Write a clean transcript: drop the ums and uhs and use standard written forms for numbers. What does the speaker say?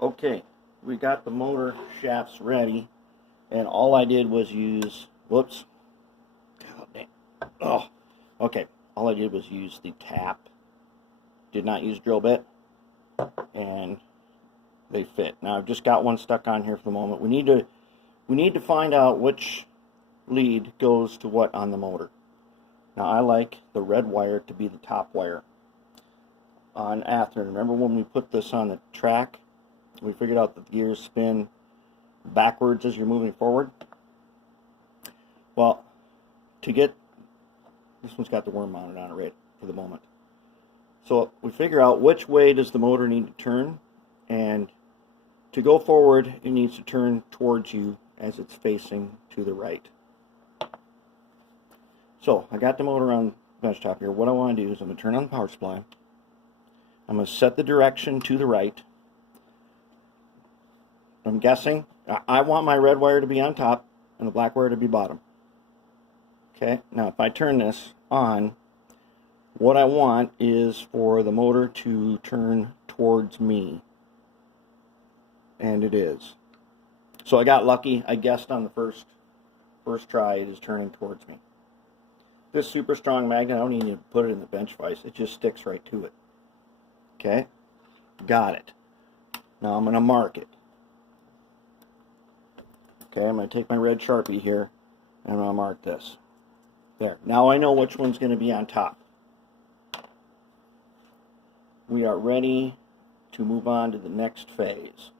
Okay, we got the motor shafts ready, and all I did was use, whoops, oh, dang. Oh, okay, all I did was use the tap, did not use drill bit, and they fit. Now I've just got one stuck on here for the moment. We need to find out which lead goes to what on the motor. Now I like the red wire to be the top wire on Athearn. Remember when we put this on the track, we figured out that the gears spin backwards as you're moving forward? Well, to get, this one's got the worm mounted on it right for the moment. So we figure out which way does the motor need to turn, and to go forward it needs to turn towards you as it's facing to the right. So I got the motor on the benchtop here. What I want to do is I'm going to turn on the power supply. I'm going to set the direction to the right. I'm guessing I want my red wire to be on top and the black wire to be bottom. Okay, now if I turn this on, what I want is for the motor to turn towards me. And it is. So I got lucky. I guessed on the first try it is turning towards me. This super strong magnet, I don't even need to put it in the bench vise. It just sticks right to it. Okay, got it. Now I'm going to mark it. Okay, I'm going to take my red Sharpie here and I'm going to mark this. There. Now I know which one's going to be on top. We are ready to move on to the next phase.